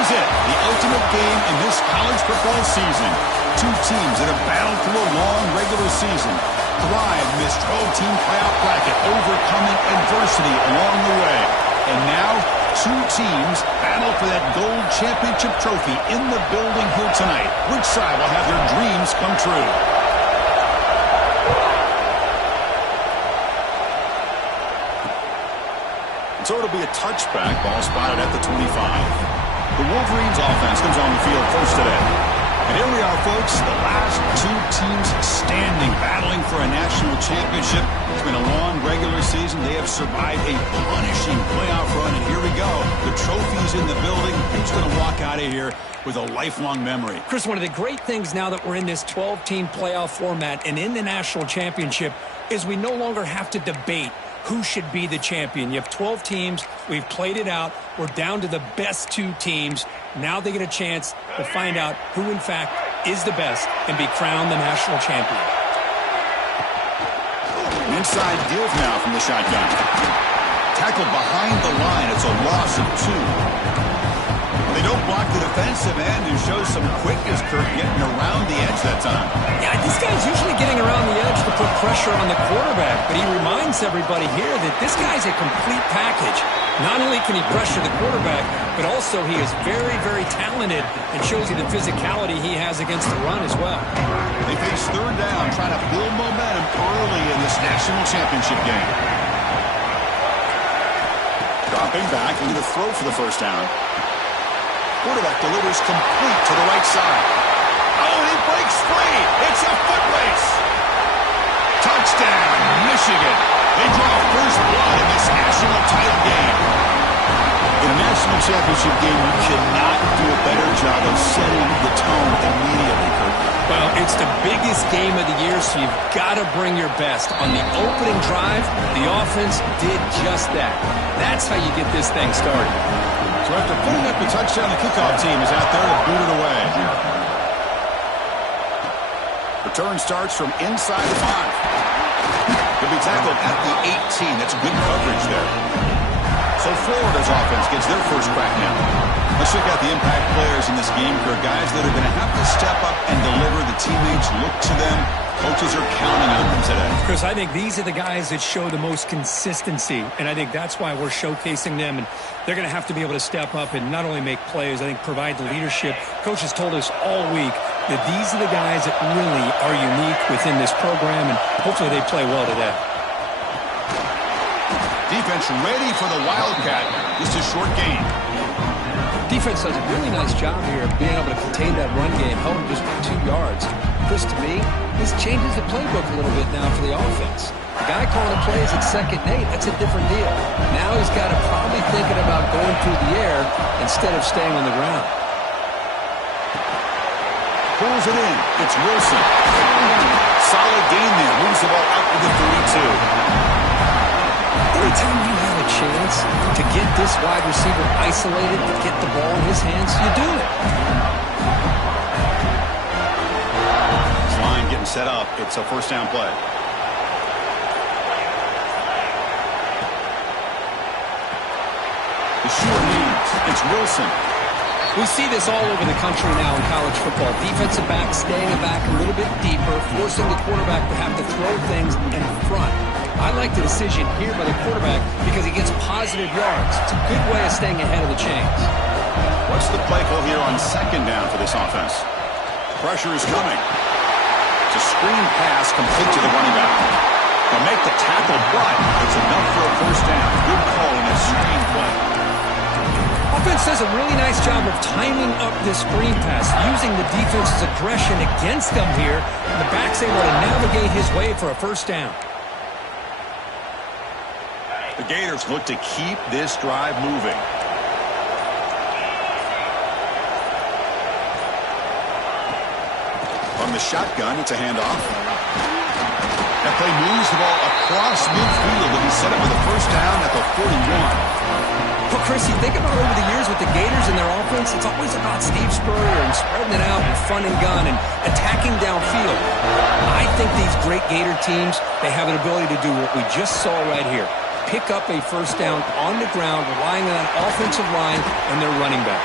is it, the ultimate game in this college football season. Two teams that have battled through a long regular season, thrive in this 12-team playoff bracket, overcoming adversity along the way. And now, two teams battle for that gold championship trophy in the building here tonight. Which side will have their dreams come true? So it'll be a touchback, ball spotted at the 25. The Wolverines offense comes on the field first today. And here we are, folks, the last two teams standing, battling for a national championship. It's been a long regular season. They have survived a punishing playoff run, and here we go. The trophy's in the building. Who's going to walk out of here with a lifelong memory? Chris, one of the great things now that we're in this 12-team playoff format and in the national championship is we no longer have to debate who should be the champion. You have 12 teams. We've played it out. We're down to the best two teams. Now they get a chance to find out who, in fact, is the best and be crowned the national champion. Inside deals now from the shotgun. Tackled behind the line. It's a loss of 2. They don't block the defensive end and show some quickness, Kirk, getting around the edge that time. Yeah, this guy's usually getting around the edge to put pressure on the quarterback, but he reminds everybody here that this guy's a complete package. Not only can he pressure the quarterback, but also he is very, very talented and shows you the physicality he has against the run as well. They face third down, trying to build momentum early in this national championship game. Dropping back into the throw for the first down. Quarterback delivers complete to the right side. Oh, he breaks free. It's a foot race. Touchdown, Michigan. They draw first blood in this national title game. In a national championship game, you cannot do a better job of setting the tone immediately, Kirk. Well, it's the biggest game of the year, so you've got to bring your best. On the opening drive, the offense did just that. That's how you get this thing started. So after putting up the touchdown, the kickoff team is out there to boot it away. Return starts from inside the 5. He'll be tackled at the 18. That's good coverage there. So Florida's offense gets their first crack now. Let's check out the impact players in this game, Kirk. Guys that are going to have to step up and deliver. The teammates look to them. Coaches are counting on them today. Chris, I think these are the guys that show the most consistency, and I think that's why we're showcasing them. And they're going to have to be able to step up and not only make plays, I think provide the leadership. Coach has told us all week that these are the guys that really are unique within this program, and hopefully they play well today. Defense ready for the Wildcat. Just a short game. Defense does a really nice job here of being able to contain that run game, held him just 2 yards. Chris, to me, this changes the playbook a little bit now for the offense. The guy calling the plays at 2nd and 8, that's a different deal. Now he's got to probably thinking about going through the air instead of staying on the ground. Pulls it in. It's Wilson. Solid gain there. Moves the ball out to the 32. Anytime you have a chance to get this wide receiver isolated, to get the ball in his hands, you do it. This line getting set up. It's a first down play. The short leads. It's Wilson. We see this all over the country now in college football. Defensive backs staying back a little bit deeper, forcing the quarterback to have to throw things in front. I like the decision here by the quarterback because he gets positive yards. It's a good way of staying ahead of the chains. What's the play call here on 2nd down for this offense? Pressure is coming. It's a screen pass complete to the running back. They'll make the tackle, but it's enough for a first down. Good call in a screen play. Offense does a really nice job of timing up this screen pass, using the defense's aggression against them here, and the back's able to navigate his way for a first down. The Gators look to keep this drive moving. From the shotgun, it's a handoff. That play moves the ball across midfield, and he's set up with a first down at the 41. Well, Chris, you think about over the years with the Gators and their offense, it's always about Steve Spurrier and spreading it out and fun and gun and attacking downfield. I think these great Gator teams, they have an ability to do what we just saw right here. Pick up a first down on the ground, relying on that offensive line and their running back.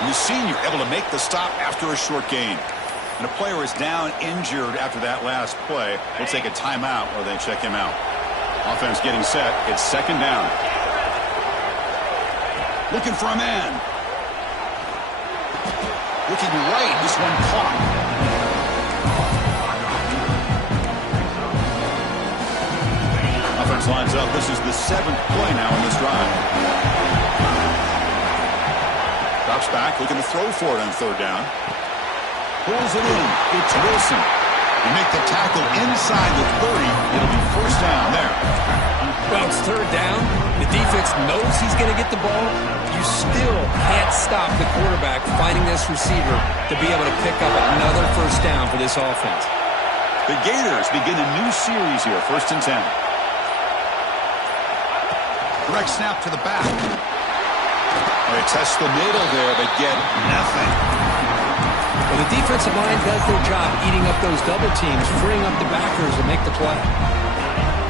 And the senior able to make the stop after a short gain. And a player is down injured after that last play. We'll take a timeout or they check him out. Offense getting set. It's second down. Looking for a man. Looking right. This one caught. Offense lines up. This is the 7th play now in this drive. Drops back. Looking to throw for it on third down. Pulls it in. It's Wilson. You make the tackle inside the 30. It'll be first down there. Well, it's third down. The defense knows he's going to get the ball. You still can't stop the quarterback finding this receiver to be able to pick up another first down for this offense. The Gators begin a new series here. First and 10. Direct snap to the back. They test the middle there, but get nothing. Well, the defensive line does their job eating up those double teams, freeing up the backers to make the play.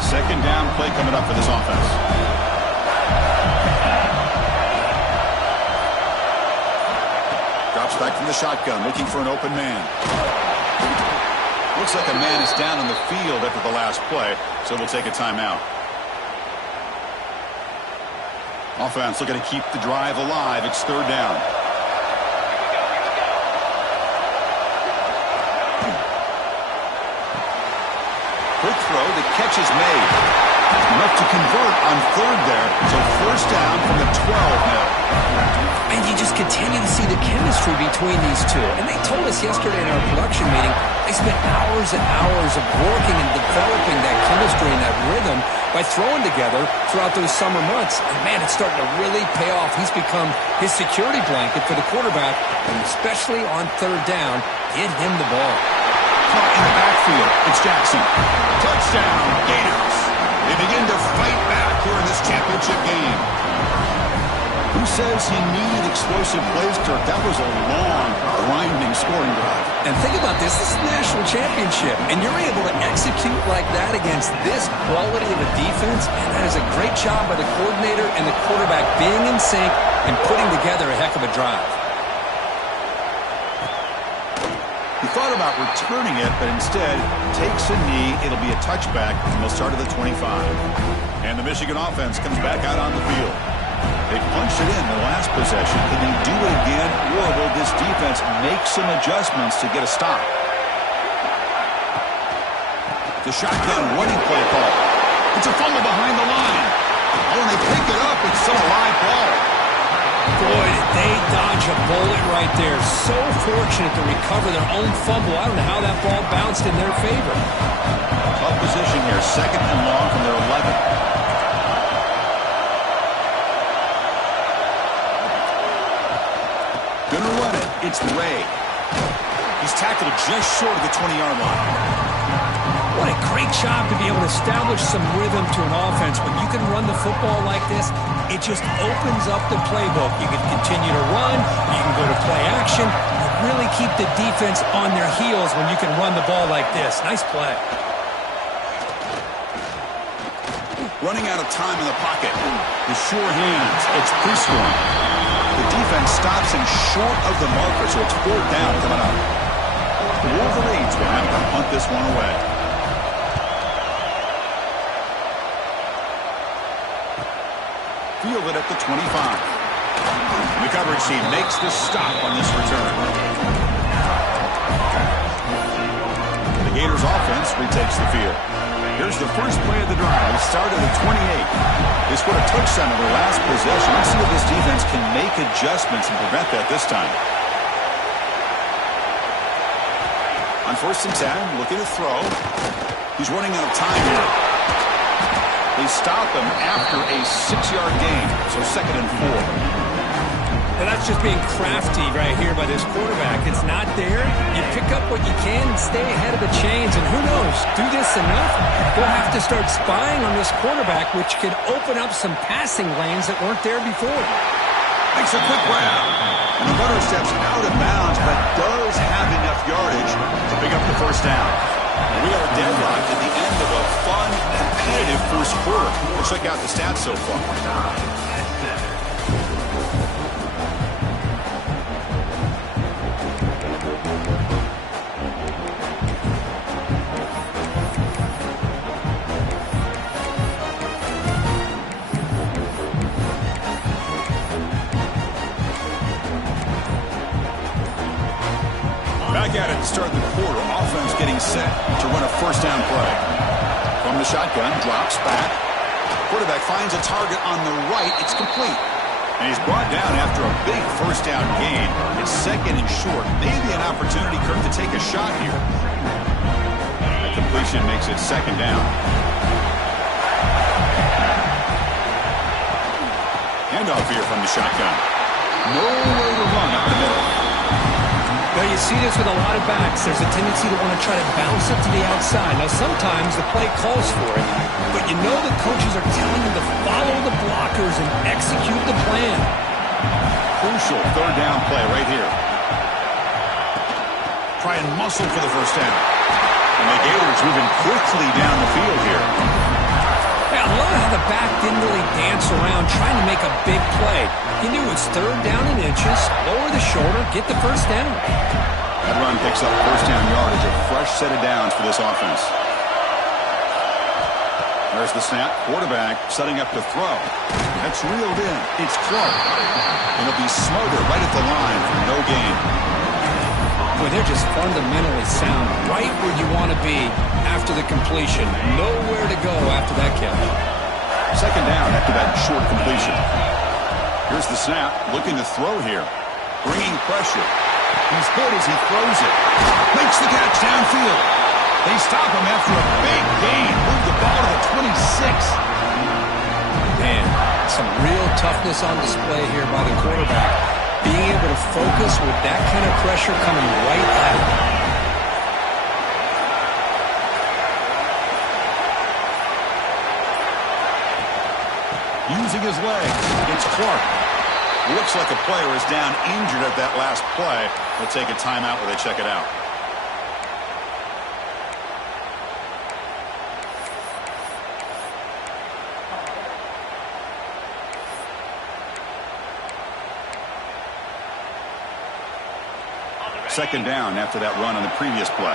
Second down play coming up for this offense. Drops back from the shotgun, looking for an open man. Looks like a man is down on the field after the last play, so we'll take a timeout. Offense looking to keep the drive alive. It's third down. Quick throw. The catch is made. Enough to convert on third there. So first down from the 12 now. And you just continue to see the chemistry between these two. And they told us yesterday in our production meeting, they spent hours and hours of working and developing that chemistry and that rhythm by throwing together throughout those summer months. And, man, it's starting to really pay off. He's become his security blanket for the quarterback, and especially on third down, get him the ball. Caught in the backfield. It's Jackson. Touchdown, Gators. They begin to fight back here in this championship game. Who says you need explosive plays, Dirk? That was a long, grinding scoring drive. And think about this. This is a national championship, and you're able to execute like that against this quality of a defense. And that is a great job by the coordinator and the quarterback being in sync and putting together a heck of a drive. He thought about returning it, but instead takes a knee. It'll be a touchback, and they'll start at the 25. And the Michigan offense comes back out on the field. They punched it in the last possession. Can they do it again, or will this defense make some adjustments to get a stop? The shotgun running play call. It's a fumble behind the line. Oh, and they pick it up. It's still a live ball. Boy, did they dodge a bullet right there. So fortunate to recover their own fumble. I don't know how that ball bounced in their favor. Tough position here. Second and long from their 11. Gonna run it. It's Ray. He's tackled just short of the 20-yard line. What a great job to be able to establish some rhythm to an offense. When you can run the football like this, it just opens up the playbook. You can continue to run. You can go to play action. You really keep the defense on their heels when you can run the ball like this. Nice play. Running out of time in the pocket. The sure hands. It's Prescorn. The defense stops him short of the marker, so it's fourth down coming up. The Wolverines will have to punt this one away. Field it at the 25. The coverage team makes the stop on this return. The Gators offense retakes the field. Here's the first play of the drive. They started at 28. They scored a touchdown on their last possession. Let's see if this defense can make adjustments and prevent that this time. On first and 10, looking to throw. He's running out of time here. They stop him after a 6-yard gain, so second and 4. And that's just being crafty right here by this quarterback. It's not there. You pick up what you can and stay ahead of the chains. And who knows, do this enough, they'll have to start spying on this quarterback, which could open up some passing lanes that weren't there before. Makes a quick grab. And the runner steps out of bounds, but does have enough yardage to pick up the first down. And we are deadlocked at the end of a fun, competitive first quarter. We'll check out the stats so far. Back at it to start the quarter. Offense getting set to run a first down play. From the shotgun, drops back. Quarterback finds a target on the right. It's complete. And he's brought down after a big first down gain. It's second and short. Maybe an opportunity, Kirk, to take a shot here. That completion makes it second down. Handoff here from the shotgun. Nowhere to run up the middle. Well, you see this with a lot of backs. There's a tendency to want to try to bounce it to the outside. Now, sometimes the play calls for it, but you know the coaches are telling you to follow the blockers and execute the plan. Crucial third down play right here. Try and muscle for the first down. And the Gators moving quickly down the field here. Hey, I love how the back didn't really dance around trying to make a big play. He knew it's third down in inches, lower the shoulder, get the first down. That run picks up first down yardage, a fresh set of downs for this offense. There's the snap. Quarterback setting up to throw. That's reeled in. It's Clark. And he'll be smothered right at the line for no gain. Well, they're just fundamentally sound, right where you want to be after the completion. Nowhere to go after that catch. Second down after that short completion. Here's the snap. Looking to throw here. Bringing pressure. He's hit as he throws it. Makes the catch downfield. They stop him after a big gain. Move the ball to the 26. Man, some real toughness on display here by the quarterback. Being able to focus with that kind of pressure coming right at him. Using his legs. It's Clark. Looks like a player is down injured at that last play. They'll take a timeout where they check it out. Second down after that run on the previous play.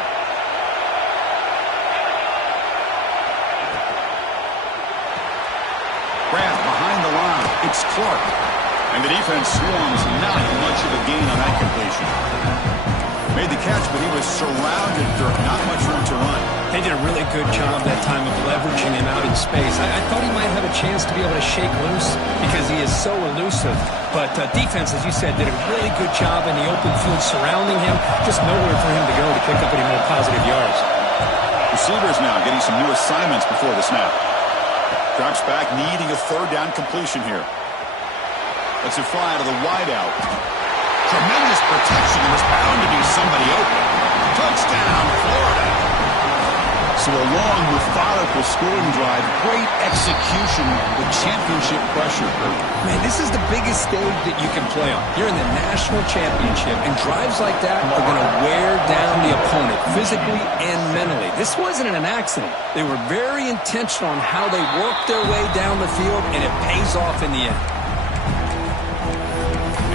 Grant behind the line. It's Clark. And the defense swarms. Not much of a gain on that completion. Made the catch, but he was surrounded. Not much room to run. They did a really good job that time of leveraging him out in space. I thought he might have a chance to be able to shake loose because he is so elusive. But defense, as you said, did a really good job in the open field surrounding him. Just nowhere for him to go to pick up any more positive yards. Receivers now getting some new assignments before the snap. Drops back, needing a third down completion here. Lets it fly out of the wideout. Tremendous protection. There was bound to be somebody open. Touchdown, Florida. So a long, methodical scoring drive. Great execution with championship pressure. Man, this is the biggest stage that you can play on. You're in the national championship, and drives like that are going to wear down the opponent physically and mentally. This wasn't an accident. They were very intentional on how they worked their way down the field, and it pays off in the end.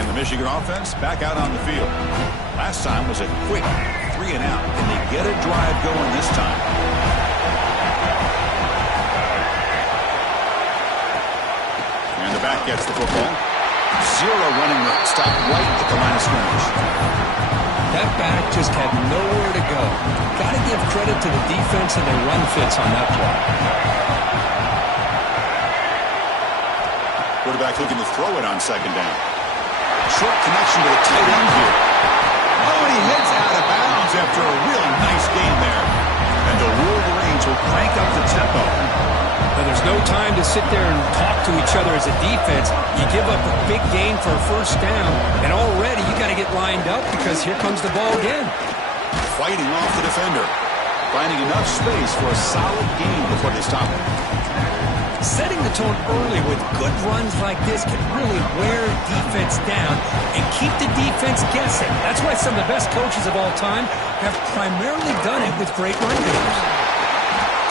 And the Michigan offense back out on the field. Last time was a quick 3 and out. Can they get a drive going this time? And the back gets the football. Zero running the stop right at the line of scrimmage. That back just had nowhere to go. Got to give credit to the defense and their run fits on that play. Quarterback looking to throw it on second down. Short connection to the tight end here. Oh, and he heads out of bounds after a really nice game there. And the Wolverines will crank up the tempo. But there's no time to sit there and talk to each other as a defense. You give up a big gain for a first down, and already you got to get lined up because here comes the ball again. Fighting off the defender. Finding enough space for a solid gain before they stop it. Setting the tone early with good runs like this can really wear defense down and keep the defense guessing. That's why some of the best coaches of all time have primarily done it with great run games.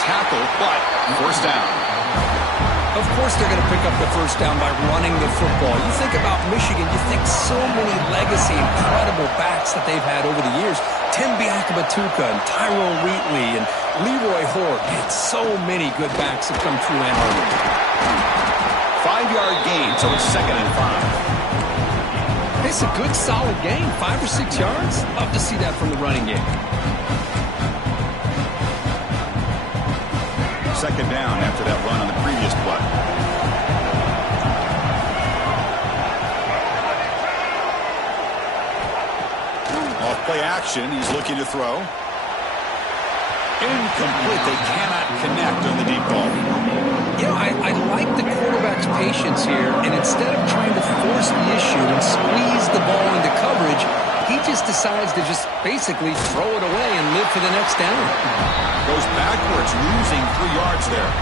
Tackle, but first down. Of course they're going to pick up the first down by running the football. You think about Michigan, you think so many legacy, incredible backs that they've had over the years. Tim Biakabatuka and Tyrone Wheatley and Leroy Hoare. And so many good backs have come through Ann Arbor. 5-yard gain, so it's 2nd and 5. They Chris, a good solid game, 5 or 6 yards. Love to see that from the running game. Second down after that run on the previous play. Off play action, he's looking to throw. Incomplete. They cannot connect on the deep ball. You know, I like the quarterback's patience here, and instead of trying to force the issue and squeeze the ball into coverage, he just decides to just basically throw it away and live for the next down. Goes backwards, losing 3 yards there.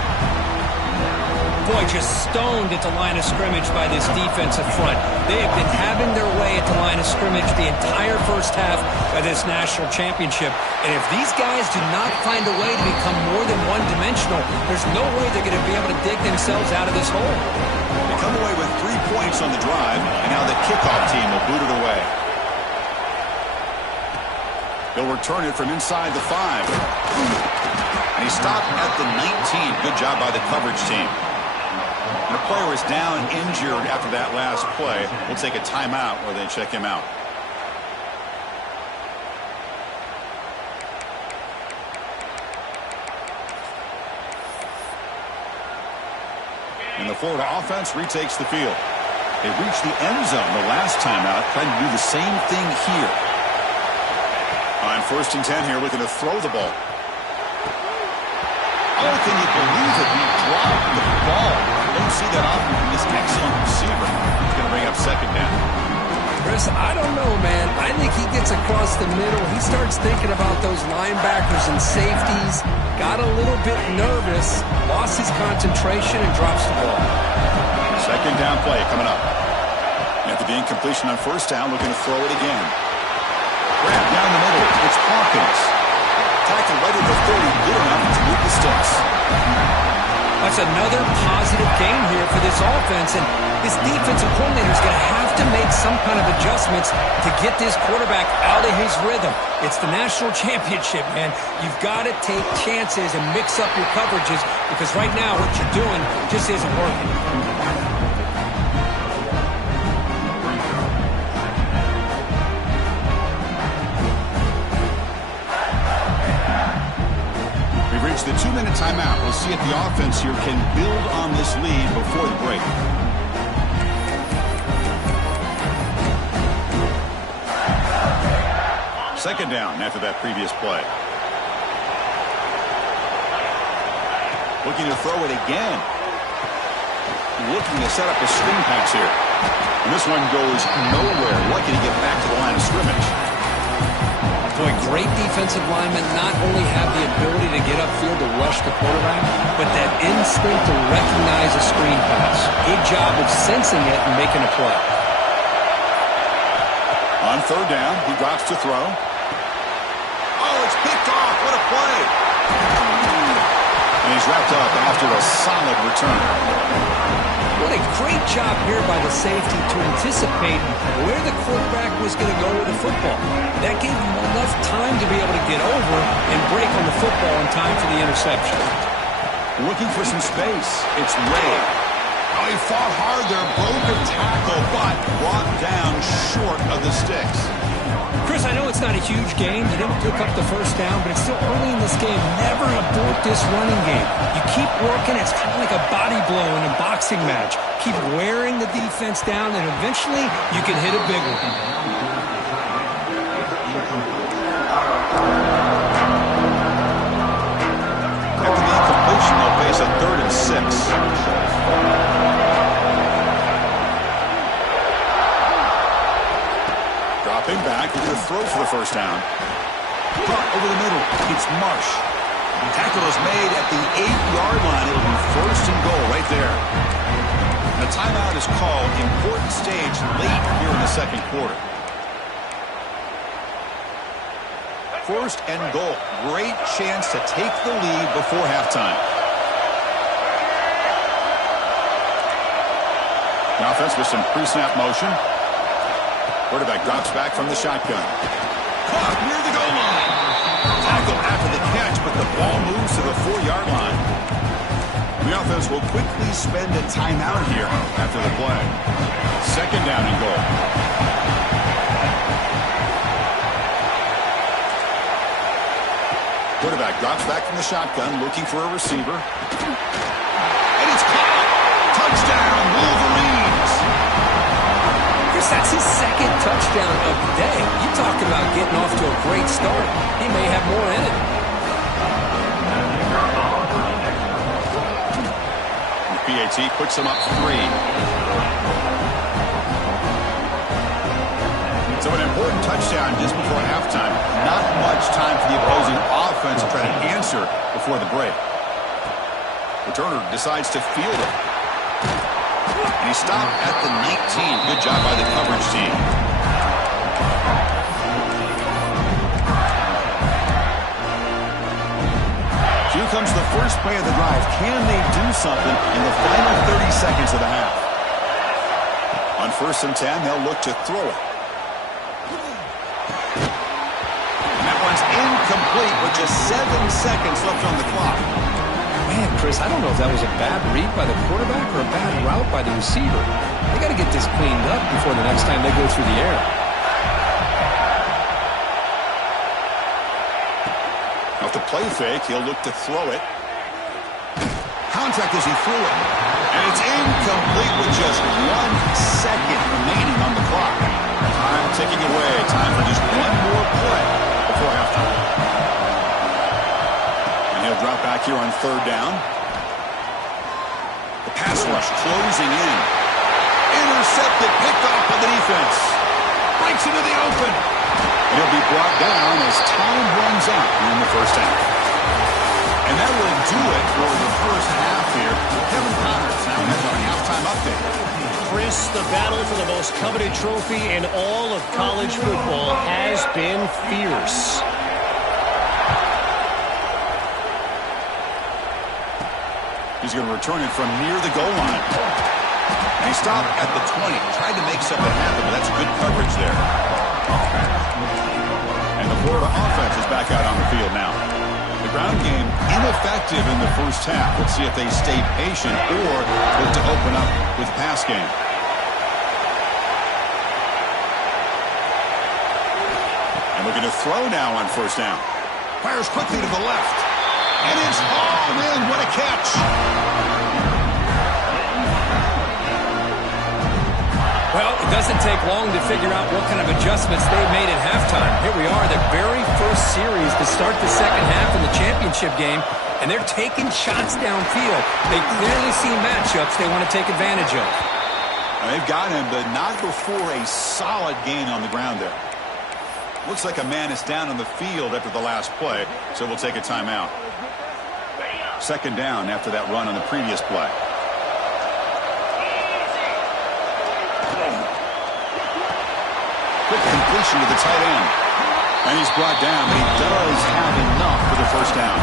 Boy, just stoned at the line of scrimmage by this defensive front. They have been having their way at the line of scrimmage the entire first half of this national championship. And if these guys do not find a way to become more than one-dimensional, there's no way they're going to be able to dig themselves out of this hole. They come away with 3 points on the drive, and now the kickoff team will boot it away. He'll return it from inside the 5. And he stopped at the 19. Good job by the coverage team. And the player is down injured after that last play. We'll take a timeout or they check him out. And the Florida offense retakes the field. They reached the end zone the last time out, trying to do the same thing here. On 1st and 10 here, looking to throw the ball. Oh, can you believe it? He dropped the ball. Don't see that often from this excellent receiver. He's going to bring up 2nd down. Chris, I don't know, man. I think he gets across the middle. He starts thinking about those linebackers and safeties. Got a little bit nervous, lost his concentration, and drops the ball. 2nd down play coming up. After the incompletion on 1st down, looking to throw it again. Grab down the middle. It's Hawkins. Tackle right at the 30. Good enough to move the sticks. That's another positive game here for this offense, and this defensive coordinator is going to have to make some kind of adjustments to get this quarterback out of his rhythm. It's the national championship, man. You've got to take chances and mix up your coverages because right now what you're doing just isn't working. The 2-minute timeout. We'll see if the offense here can build on this lead before the break. Second down after that previous play. Looking to throw it again. Looking to set up a screen pass here. And this one goes nowhere. Lucky to get back to the line of scrimmage. Boy, great defensive linemen not only have the ability to get upfield to rush the quarterback, but that instinct to recognize a screen pass. Good job of sensing it and making a play. On 3rd down, he drops to throw. Oh, it's picked off. What a play. And he's wrapped up after a solid return. What a great job here by the safety to anticipate where the quarterback was going to go with the football. That gave him enough time to be able to get over and break on the football in time for the interception. Looking for some space. It's Ray. Oh, he fought hard there, broke a tackle, but brought down short of the sticks. Chris, I know it's not a huge game. You didn't pick up the 1st down, but it's still early in this game. Never abort this running game. You keep working. It's kind of like a body blow in a boxing match. Keep wearing the defense down, and eventually you can hit a big one. After the incompletion, they'll face a 3rd and 6. Dropping back, we're going to throw for the 1st down. Caught over the middle. It's Marsh. Tackle is made at the 8-yard line. It'll be 1st and goal right there. A timeout is called. Important stage late here in the 2nd quarter. 1st and goal. Great chance to take the lead before halftime. The offense with some pre-snap motion. Quarterback drops back from the shotgun. Caught near the goal line. Tackle after the catch, but the ball moves to the 4-yard line. The offense will quickly spend a timeout here after the play. 2nd down and goal. Quarterback drops back from the shotgun, looking for a receiver. And it's caught. Touchdown, Wolverines. Chris, that's his second touchdown of the day. You talk about getting off to a great start. He may have more in it. The PAT puts him up 3. So an important touchdown just before halftime. Not much time for the opposing offense to try to answer before the break. Returner decides to field it. And he stopped at the 19. Good job by the coverage team. Here comes the first play of the drive. Can they do something in the final 30 seconds of the half? On 1st and 10, they'll look to throw it. Incomplete with just 7 seconds left on the clock. Man, Chris, I don't know if that was a bad read by the quarterback or a bad route by the receiver. They got to get this cleaned up before the next time they go through the air. Off the play fake, he'll look to throw it. Contact as he threw it. And it's incomplete with just 1 second remaining on the clock. Time ticking away. Time for just one more play before halftime. And he'll drop back here on 3rd down. The pass rush closing in. Intercepted, picked off by the defense. Breaks into the open. And he'll be brought down as time runs out in the first half. And that will do it for the first half here. Kevin Connors now has our halftime update. Chris, the battle for the most coveted trophy in all of college football has been fierce. He's going to return it from near the goal line. And he stopped at the 20. Tried to make something happen, but that's good coverage there. And the Florida offense is back out on the field now. The ground game ineffective in the first half. Let's see if they stay patient or look to open up with pass game. And looking to throw now on 1st down. Fires quickly to the left. And it's hauled in. What a catch. Well, it doesn't take long to figure out what kind of adjustments they made at halftime. Here we are, the very first series to start the second half in the championship game, and they're taking shots downfield. They clearly see matchups they want to take advantage of. They've got him, but not before a solid gain on the ground there. Looks like a man is down on the field after the last play, so we'll take a timeout. 2nd down after that run on the previous play. Quick completion to the tight end. And he's brought down, but he does have enough for the 1st down.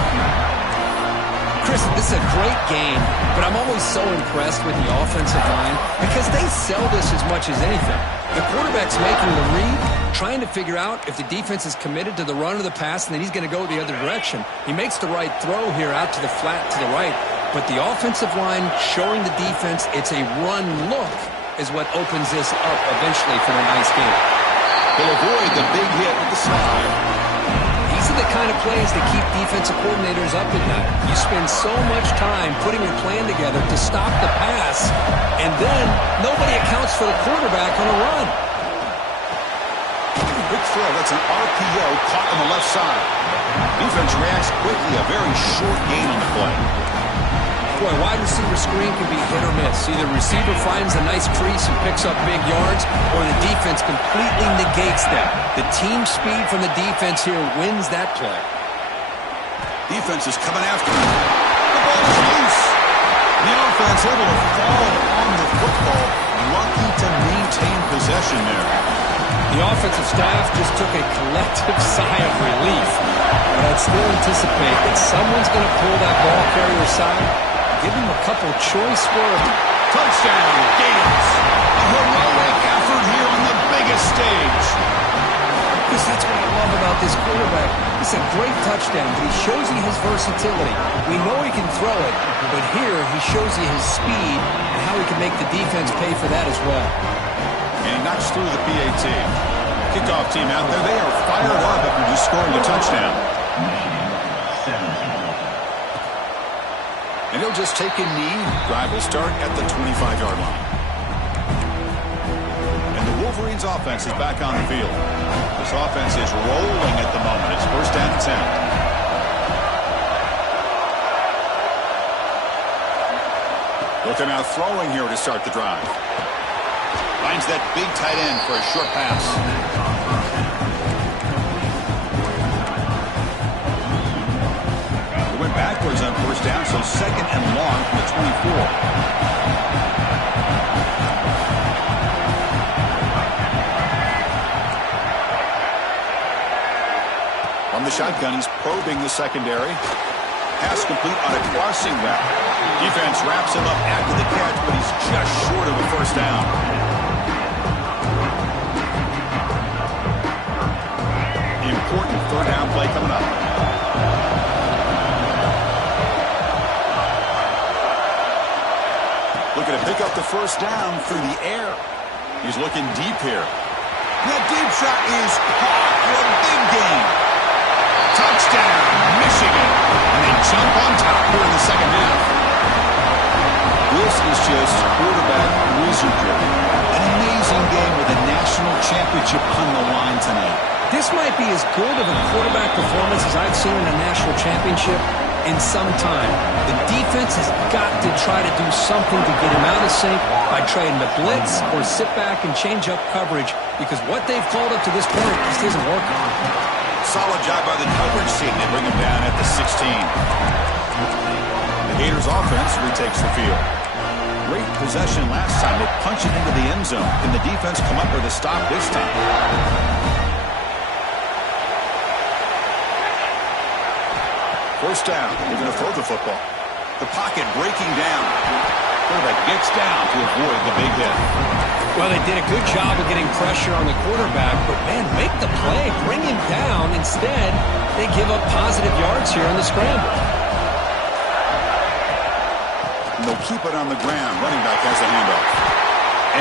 Chris, this is a great game, but I'm always so impressed with the offensive line because they sell this as much as anything. The quarterback's making the read, trying to figure out if the defense is committed to the run or the pass, and then he's going to go the other direction. He makes the right throw here out to the flat to the right, but the offensive line showing the defense it's a run look is what opens this up eventually for a nice game. He'll avoid the big hit with the slide. These are the kind of plays that keep defensive coordinators up at night. You spend so much time putting your plan together to stop the pass, and then nobody accounts for the quarterback on a run. Quick throw. That's an RPO caught on the left side. Defense reacts quickly. A very short gain on the play. Boy, wide receiver screen can be hit or miss. Either receiver finds a nice crease and picks up big yards, or the defense completely negates that. The team speed from the defense here wins that play. Defense is coming after him. The ball is loose. The offense able to fall on the football. Lucky to maintain possession there. The offensive staff just took a collective sigh of relief. But I'd still anticipate that someone's going to pull that ball carrier side. Give him a couple choice words. Touchdown, Gators. A heroic effort here on the biggest stage. Because that's what I love about this quarterback. It's a great touchdown, but he shows you his versatility. We know he can throw it, but here he shows you his speed and how he can make the defense pay for that as well. And he knocks through the PAT. Kickoff team out there, they are fired up after just scoring a touchdown. They'll just take a knee. Drive will start at the 25-yard line. And the Wolverines offense is back on the field. This offense is rolling at the moment. It's first down and 10. Looking out throwing here to start the drive. Finds that big tight end for a short pass. They went backwards on first down, so second and long from the 24. From the shotgun, he's probing the secondary. Pass complete on a crossing route. Defense wraps him up after the catch, but he's just short of a first down. Important third down play coming up. Looking to pick up the first down through the air. He's looking deep here. That deep shot is caught for a big gain. Touchdown, Michigan. And they jump on top here in the second half. This is just quarterback wizardry. An amazing game with a national championship on the line tonight. This might be as good of a quarterback performance as I've seen in a national championship in some time. The defense has got to try to do something to get him out of sync by trying to blitz or sit back and change up coverage, because what they've called up to this point just isn't working. Solid job by the coverage team. They bring him down at the 16. The Gators offense retakes the field. Great possession last time. They punch it into the end zone. Can the defense come up with a stop this time? First down. They're going to throw the football. The pocket breaking down. Quarterback gets down to avoid the big hit. Well, they did a good job of getting pressure on the quarterback, but, man, make the play. Bring him down. Instead, they give up positive yards here on the scramble. And they'll keep it on the ground. Running back has a handoff.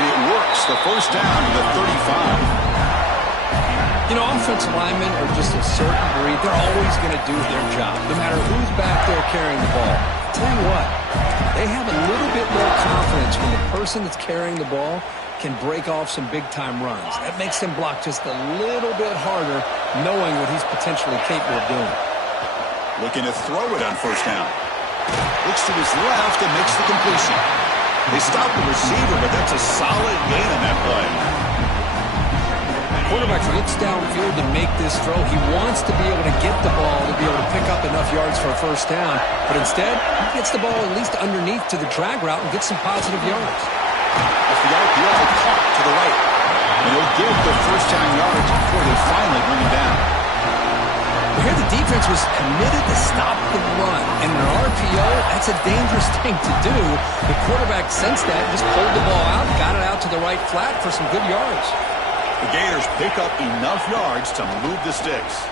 And it works. The first down to the 35. You know, offensive linemen are just a certain breed. They're always going to do their job, no matter who's back there carrying the ball. Tell you what, they have a little bit more confidence when the person that's carrying the ball can break off some big-time runs. That makes them block just a little bit harder, knowing what he's potentially capable of doing. Looking to throw it on first down. Looks to his left and makes the completion. They stop the receiver, but that's a solid gain on that play. Quarterback looks downfield to make this throw. He wants to be able to get the ball to be able to pick up enough yards for a first down. But instead, he gets the ball at least underneath to the drag route and gets some positive yards. Off the RPO, caught to the right. And he'll give the first down yards before they finally bring him down. Here the defense was committed to stop the run. And in an RPO, that's a dangerous thing to do. The quarterback sensed that, just pulled the ball out, got it out to the right flat for some good yards. The Gators pick up enough yards to move the sticks.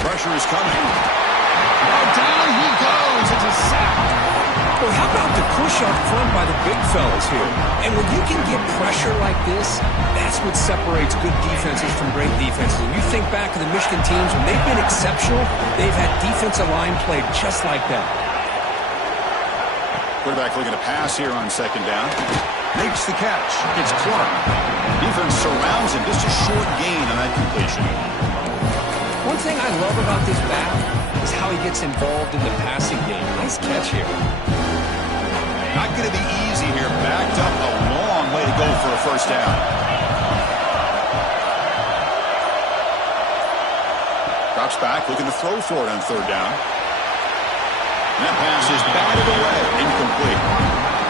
Pressure is coming. Now down he goes. It's a sack. Well, how about the push up front by the big fellas here? And when you can get pressure like this, that's what separates good defenses from great defenses. And you think back to the Michigan teams, when they've been exceptional, they've had defensive line play just like that. Quarterback looking to pass here on second down. Makes the catch. It's Clark. Defense surrounds him. Just a short gain on that completion. One thing I love about this back is how he gets involved in the passing game. Nice catch here. Not going to be easy here. Backed up a long way to go for a first down. Drops back, looking to throw for it on third down. And that pass is batted away. Incomplete.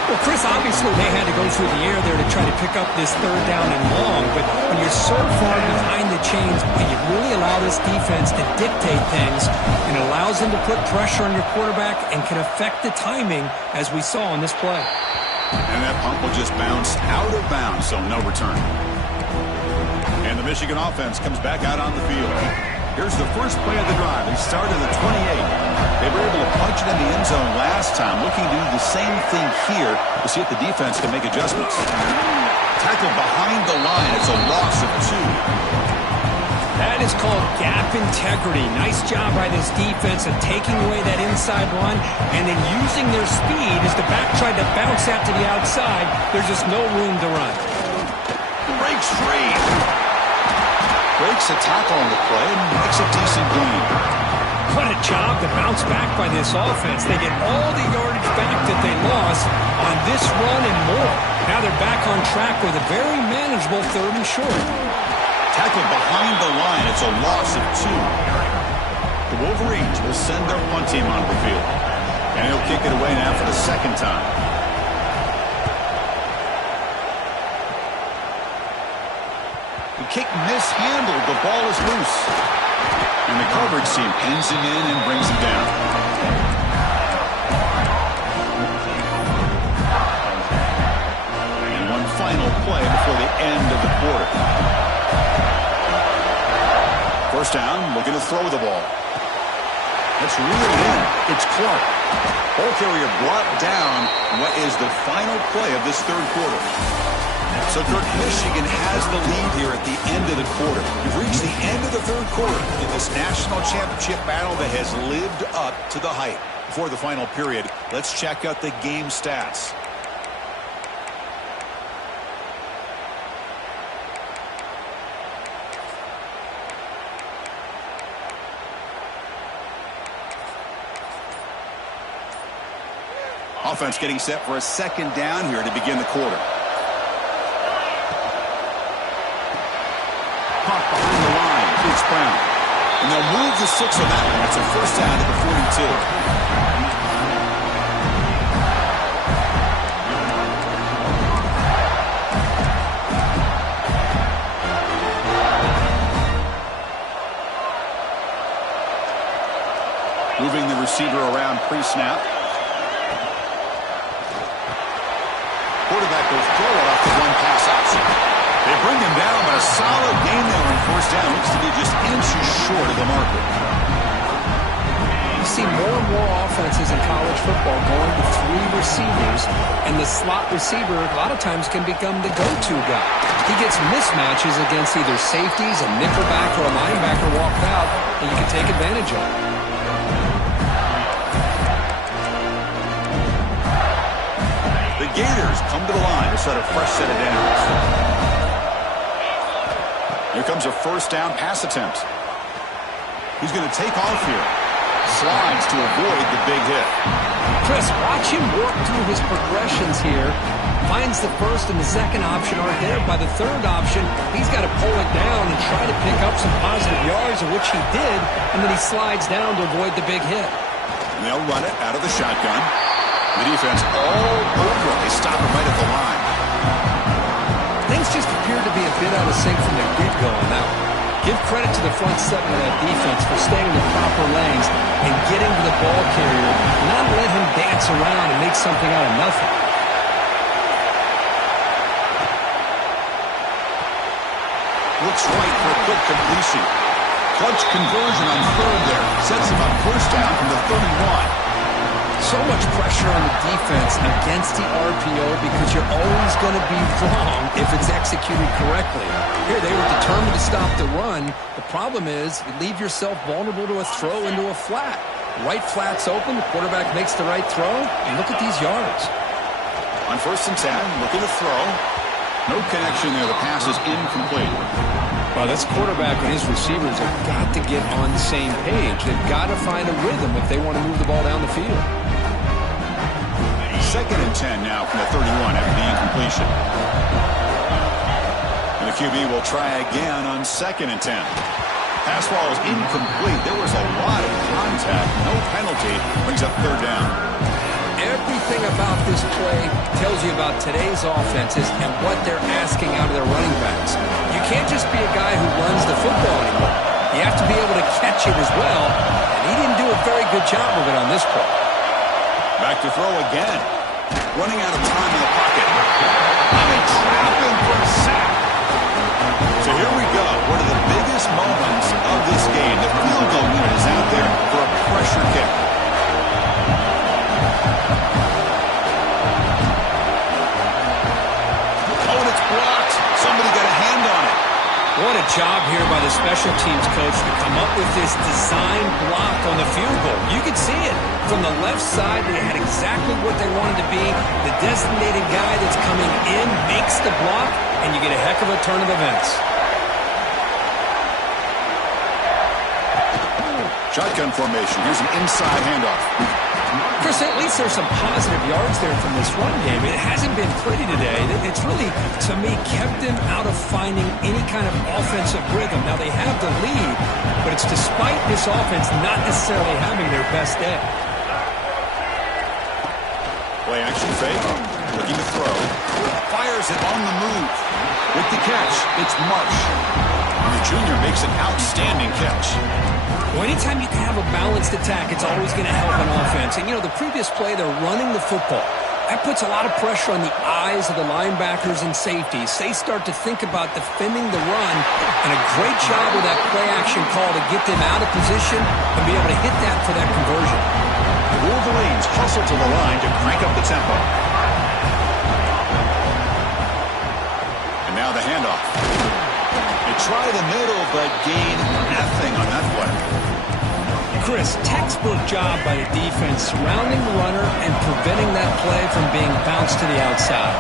Well, Chris, obviously they had to go through the air there to try to pick up this third down and long, but when you're so far behind the chains, you really allow this defense to dictate things, and it allows them to put pressure on your quarterback and can affect the timing, as we saw in this play. And that pump will just bounce out of bounds, so no return. And the Michigan offense comes back out on the field. Here's the first play of the drive. They start at the 28. They were able to punch it in the end zone last time. Looking to do the same thing here to see if the defense can make adjustments. Tackled behind the line. It's a loss of 2. That is called gap integrity. Nice job by this defense of taking away that inside run and then using their speed as the back tried to bounce that to the outside. There's just no room to run. Breaks free. Breaks a tackle on the play and makes a decent gain. What a job to bounce back by this offense. They get all the yardage back that they lost on this run and more. Now they're back on track with a very manageable 3rd and short. Tackled behind the line. It's a loss of 2. The Wolverines will send their punt team onto the field. And he'll kick it away now for the 2nd time. The kick mishandled. The ball is loose. And the coverage team pins him in and brings him down. And one final play before the end of the quarter. 1st down, looking to throw the ball. Let's reel it in. It's Clark. Ball carrier brought down what is the final play of this 3rd quarter. So, Kirk, Michigan has the lead here at the end of the quarter. We've reached the end of the 3rd quarter in this national championship battle that has lived up to the hype. Before the final period, let's check out the game stats. Offense getting set for a 2nd down here to begin the quarter. Caught behind the line. It's Brown. And they'll move the 6 on that one. It's a 1st down to the 42. Moving the receiver around pre-snap. Quarterback will throw it off the one pass option. They bring him down, but a solid gain there on 1st down. Looks to be just inches short of the marker. You see more and more offenses in college football going to 3 receivers, and the slot receiver a lot of times can become the go-to guy. He gets mismatches against either safeties, a nickelback, or a linebacker walked out, and you can take advantage of it. The Gators come to the line to set a fresh set of downs. Here comes a 1st down pass attempt. He's going to take off here. Slides to avoid the big hit. Chris, watch him work through his progressions here. Finds the 1st and the 2nd option aren't there. By the 3rd option, he's got to pull it down and try to pick up some positive yards, of which he did, and then he slides down to avoid the big hit. And they'll run it out of the shotgun. The defense all over. They stop it right at the line. Things just appear to be a bit out of sync from the get-go on that one. Give credit to the front 7 of that defense for staying in the proper lanes and getting to the ball carrier, not let him dance around and make something out of nothing. Looks right for a quick completion. Clutch conversion on 3rd there. Sets him up 1st down from the 31. So much pressure on the defense against the RPO because you're always going to be wrong if it's executed correctly. Here, they were determined to stop the run. The problem is you leave yourself vulnerable to a throw into a flat. Right flat's open, the quarterback makes the right throw, and look at these yards. On 1st and 10, looking to throw. No connection there. The pass is incomplete. Well, this quarterback and his receivers have got to get on the same page. They've got to find a rhythm if they want to move the ball down the field. 2nd and 10 now from the 31 after the incompletion. And the QB will try again on 2nd and 10. Pass ball is incomplete. There was a lot of contact. No penalty. Brings up 3rd down. Everything about this play tells you about today's offenses and what they're asking out of their running backs. You can't just be a guy who runs the football anymore. You have to be able to catch it as well, and he didn't do a very good job of it on this play. Back to throw again. Running out of time in the pocket. And they trap him for a sack. So here we go. One of the biggest moments of this game. The field goal unit is out there for a pressure kick. Oh, and it's blocked. Somebody got a hand on it. Boy, What a job here by the special teams coach to come up with this design block on the field goal. You can see it. From the left side, they had exactly what they wanted to be. The designated guy that's coming in makes the block, and you get a heck of a turn of events. Shotgun formation. Here's an inside handoff. Chris, at least there's some positive yards there from this run game. It hasn't been pretty today. It's really, to me, kept them out of finding any kind of offensive rhythm. Now, they have the lead, but it's despite this offense not necessarily having their best day. Play action fake. Looking to throw. Fires it on the move. With the catch, it's Marsh. And the junior makes an outstanding catch. Well, anytime you can have a balanced attack, it's always going to help an offense. And, you know, the previous play, they're running the football. That puts a lot of pressure on the eyes of the linebackers and safeties. They start to think about defending the run, and a great job with that play-action call to get them out of position and be able to hit that for that conversion. The Wolverines hustle to the line to crank up the tempo. And now the handoff. They try the middle, but gain nothing on that play. Chris, textbook job by the defense surrounding the runner and preventing that play from being bounced to the outside.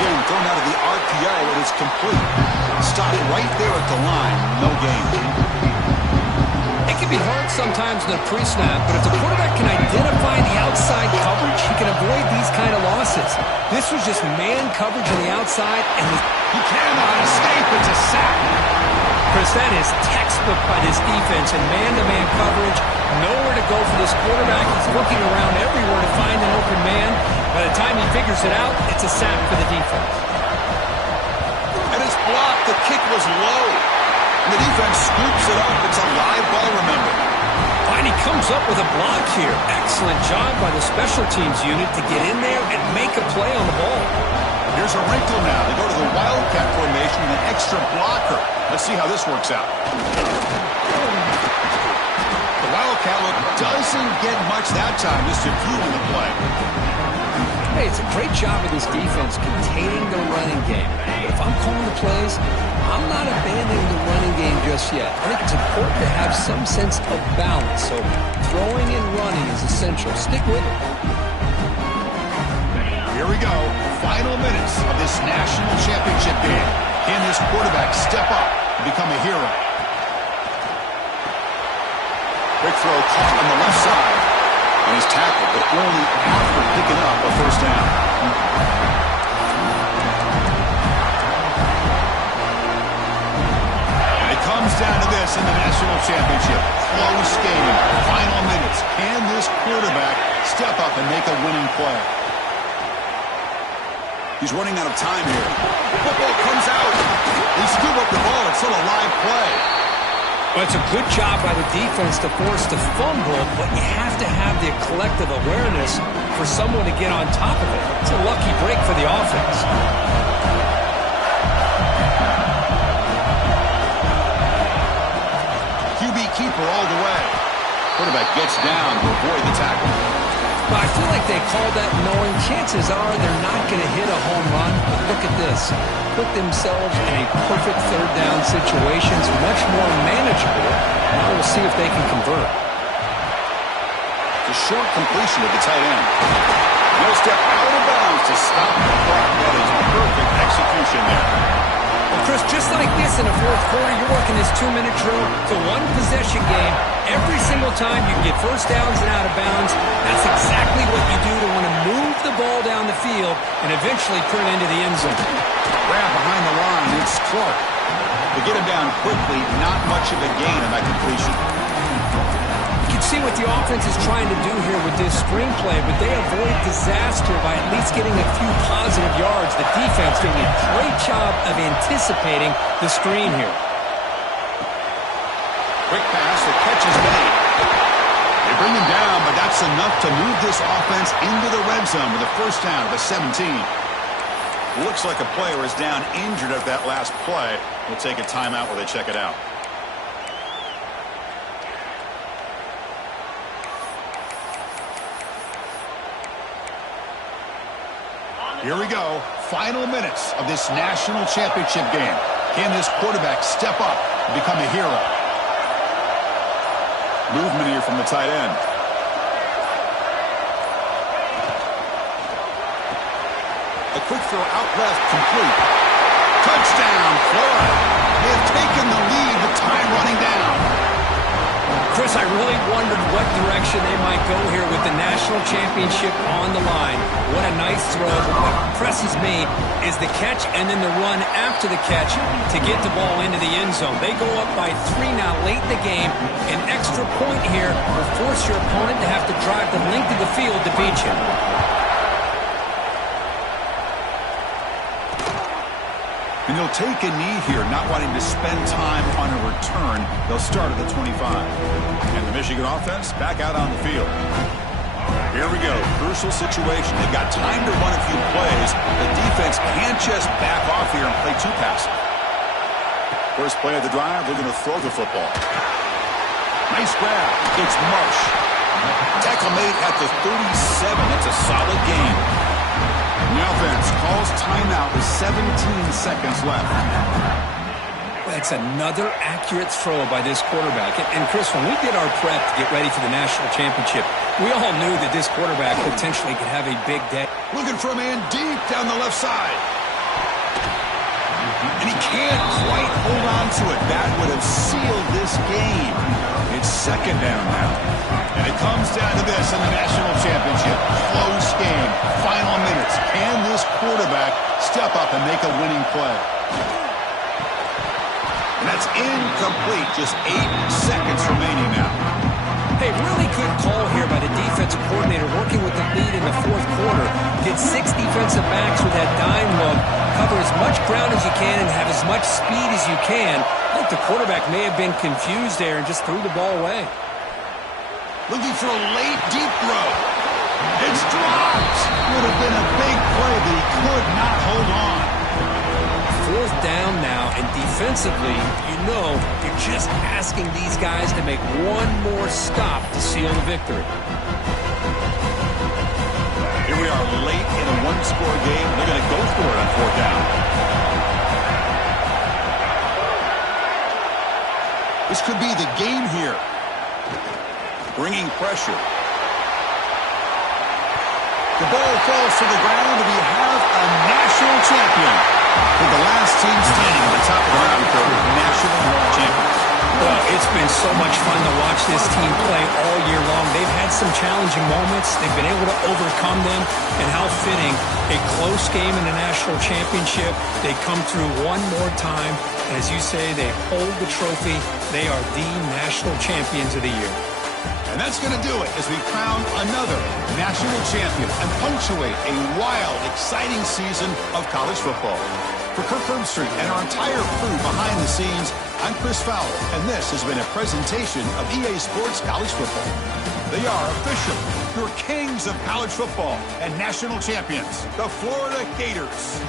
Again, thrown out of the RPO, and it's complete. Stopped right there at the line. No gain. It can be hard sometimes in the pre-snap, but if the quarterback can identify the outside coverage, he can avoid these kind of losses. This was just man coverage on the outside, and he cannot escape. It's a sack. Chris, that is textbook by this defense in man-to-man coverage. Nowhere to go for this quarterback. He's looking around everywhere to find an open man. By the time he figures it out, it's a sack for the defense. And it's blocked. The kick was low. And the defense scoops it up. It's a live ball, remember. And he comes up with a block here. Excellent job by the special teams unit to get in there and make a play on the ball. Here's a wrinkle now. They go to the Wildcat formation with an extra blocker. Let's see how this works out. The Wildcat look doesn't get much that time, just improving the play. Hey, it's a great job of this defense containing the running game. But if I'm calling the plays, I'm not abandoning the running game just yet. I think it's important to have some sense of balance. So throwing and running is essential. Stick with it. Here we go. Final minutes of this national championship game. Can this quarterback step up and become a hero? Quick throw caught on the left side. And he's tackled, but only after picking up a first down. And it comes down to this in the national championship. Close game. Final minutes. Can this quarterback step up and make a winning play? He's running out of time here. The football comes out. They scoop up the ball. It's still a live play. Well, it's a good job by the defense to force the fumble, but you have to have the collective awareness for someone to get on top of it. It's a lucky break for the offense. QB keeper all the way. Quarterback gets down to avoid the tackle. Well, I feel like they called that knowing chances are they're not going to hit a home run. But look at this. Put themselves in a perfect third down situation. It's much more manageable. Now we'll see if they can convert. The short completion of the tight end. No step out of bounds to stop the clock. That is perfect execution there. Well, Chris, just like this in the fourth quarter, you're working this 2-minute drill. It's a one-possession game. Every single time you can get first downs and out of bounds, that's exactly what you do to want to move the ball down the field and eventually put it into the end zone. Grab behind the line. It's Clark. To get him down quickly, not much of a gain on that completion. You can see what the offense is trying to do here with this screenplay, but they avoid disaster by at least getting a few positive yards. The defense doing a great job of anticipating the screen here. Quick pass, the catch is made. They bring him down, but that's enough to move this offense into the red zone with a first down at the 17. Looks like a player is down injured at that last play. We'll take a timeout while they check it out. Here we go. Final minutes of this national championship game. Can this quarterback step up and become a hero? Movement here from the tight end. A quick throw out left, complete. Touchdown, Florida. They have taken the lead with time running down. Chris, I really wondered what direction they might go here with the national championship on the line. What a nice throw, but what impresses me is the catch and then the run after the catch to get the ball into the end zone. They go up by 3 now late in the game. An extra point here will force your opponent to have to drive the length of the field to beat you. And they'll take a knee here, not wanting to spend time on a return. They'll start at the 25. And the Michigan offense back out on the field. Here we go. Crucial situation. They've got time to run a few plays. The defense can't just back off here and play two passes. First play of the drive, they're going to throw the football. Nice grab. It's Marsh. Tackle made at the 37. That's a solid game. The offense calls timeout with 17 seconds left. That's another accurate throw by this quarterback. And Chris, when we did our prep to get ready for the national championship, we all knew that this quarterback potentially could have a big day. Looking for a man deep down the left side. And he can't quite hold on to it. That would have sealed this game. It's second down now. And it comes down to this in the national championship. Close game. Final minutes. Can this quarterback step up and make a winning play? And that's incomplete. Just 8 seconds remaining now. Hey, really good call here by the defensive coordinator working with the lead in the fourth quarter. Get 6 defensive backs with that dime look. Cover as much ground as you can and have as much speed as you can. I think the quarterback may have been confused there and just threw the ball away. Looking for a late deep throw. It's dropped. Would have been a big play, but he could not hold on. Fourth down now, and defensively, you know, you're just asking these guys to make one more stop to seal the victory. Here we are late in a one-score game. They're going to go for it on fourth down. This could be the game here. Bringing pressure. The ball falls to the ground, and we have a national champion. With the last team standing at the top of the round for national champions. Well, it's been so much fun to watch this team play all year long. They've had some challenging moments. They've been able to overcome them. And how fitting, a close game in the national championship. They come through one more time. And as you say, they hold the trophy. They are the national champions of the year. And that's going to do it as we crown another national champion and punctuate a wild, exciting season of college football. For Kirk Herbstreit and our entire crew behind the scenes, I'm Chris Fowler, and this has been a presentation of EA Sports College Football. They are official, your kings of college football and national champions, the Florida Gators.